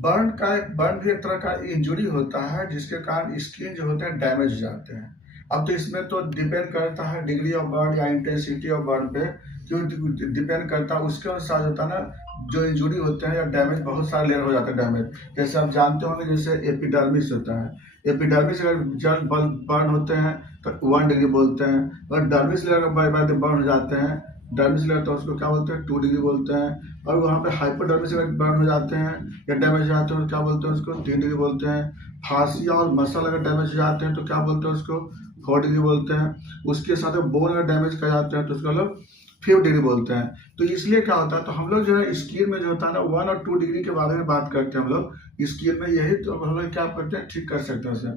Burn भी एक तरह का इंजुरी होता है जिसके कारण स्किन जो होते हैं डैमेज हो जाते हैं। अब तो इसमें तो डिपेंड करता है डिग्री ऑफ बर्न या इंटेंसिटी ऑफ बर्न पे, जो डिपेंड करता है उसके अनुसार होता है ना। जो इंजुरी होते हैं या डैमेज बहुत सारे लेयर हो जाते हैं डैमेज। जैसे आप जानते होंगे जैसे एपिडर्मिस होता है। एपिडर्मिस अगर जल बर्न होते हैं तो 1 डिग्री बोलते हैं। और dermis layer bye bye burn हो जाते हैं, डर्मिस लेयर, तो उसको क्या बोलते हैं 2 डिग्री बोलते हैं। और वहाँ पे हाइपोडर्मिस अगर बर्न हो जाते हैं या डैमेज हो जाते हैं तो क्या बोलते हैं उसको 3 डिग्री बोलते हैं। फासिया और मसल अगर डैमेज हो जाते हैं तो क्या बोलते हैं उसको 4 डिग्री बोलते हैं। उसके साथ बोन अगर डैमेज कर जाते हैं तो उसको लोग 5 डिग्री बोलते हैं। तो इसलिए क्या होता है, तो हम लोग जो है स्किन में जो होता है ना 1 और 2 डिग्री के बारे में बात करते हैं हम लोग स्किन में, यही तो हम लोग क्या करते हैं ठीक कर सकते हैं उसे।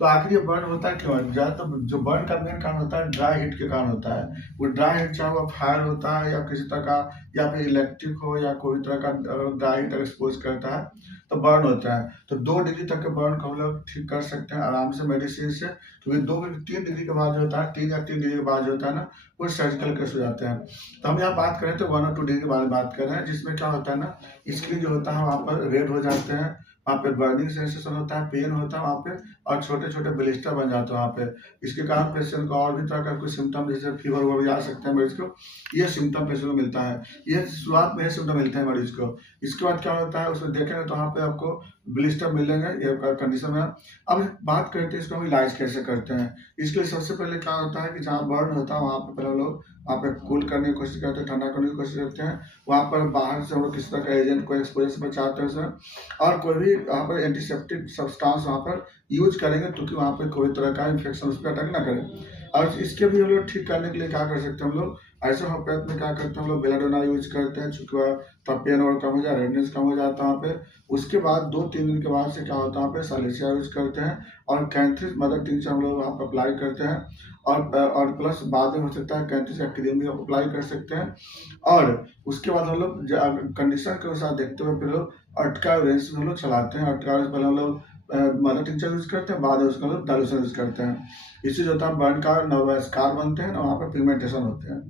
तो आखिर ये बर्न होता है क्यों? ज़्यादातर जो बर्न का मेन कारण होता है ड्राई हीट के कारण होता है। वो ड्राई हीट चाहे वो फायर होता है या किसी तरह का, या फिर इलेक्ट्रिक हो या कोई तरह का ड्राई हीट एक्सपोज करता है तो बर्न होता है। तो 2 डिग्री तक के बर्न को हम लोग ठीक कर सकते हैं आराम से मेडिसिन से, क्योंकि 3 डिग्री के बाद जो होता है 3 या 3 डिग्री के बाद जो होता है ना वो सर्जिकल केस हो जाते हैं। तो हम यहाँ बात करें तो 1 और 2 डिग्री के बारे में बात कर रहे हैं, जिसमें क्या होता है ना स्किन जो होता है वहाँ पर रेड हो जाते हैं, वहाँ पे बर्निंग सेंसेशन होता है, पेन होता है वहाँ पे, और छोटे छोटे ब्लिस्टर बन जाते हैं वहाँ पे। इसके कारण पेशेंट को और भी तरह का कुछ सिम्टम जैसे फीवर वो भी आ सकते हैं मरीज को। ये सिम्टम पेशेंट को मिलता है, ये शुरुआत में सिम्टम मिलते हैं मरीज को। इसके बाद क्या होता है उसमें देखेंगे तो वहाँ पे आपको ब्लिस्टर मिलेंगे ये कंडीशन में। अब बात करते हैं इसको हम इलाज कैसे करते हैं। इसके लिए सबसे पहले क्या होता है कि जहाँ बर्न होता है वहाँ पे पहले लोग वहाँ पे कूल करने की कोशिश करते हैं, ठंडा करने की कोशिश करते हैं। वहाँ पर बाहर से हम लोग किसी तरह का एजेंट को एक्सपोजर से बचाते हैं सर, और कोई भी वहाँ पर एंटीसेप्टिक सब्सटेंस वहाँ पर यूज करेंगे क्योंकि वहाँ पर कोई तरह का इन्फेक्शन उस पर अटैक ना करे। और इसके भी हम लोग ठीक करने के लिए क्या कर सकते हैं हम लोग, ऐसे होम्योपैथ में क्या करते हैं हम लोग बेलाडोना यूज करते हैं, चूंकि वह पेन और कम हो जाए, रेडनेस कम हो जाता है वहाँ पे। उसके बाद 2-3 दिन के बाद से क्या होता है वहाँ पे सालिसिया यूज करते हैं और कैंथ्रिस मदर टिंचर हम लोग वहाँ पर अप्लाई करते हैं। और प्लस बाद में हो सकता है कैंथ्रिस का क्रीम भी अप्लाई कर सकते हैं। और उसके बाद हम लोग कंडीशन के अनुसार देखते हुए फिर लोग अटका रेंज में हम लोग चलाते हैं। अटका पहले हम लोग मदर टिंचर यूज करते हैं, बाद में उसका हम लोग डाइल्यूशन यूज करते हैं। इससे जो होता है बर्न का नर्व स्कार बनते हैं और वहाँ पर पिगमेंटेशन होते हैं।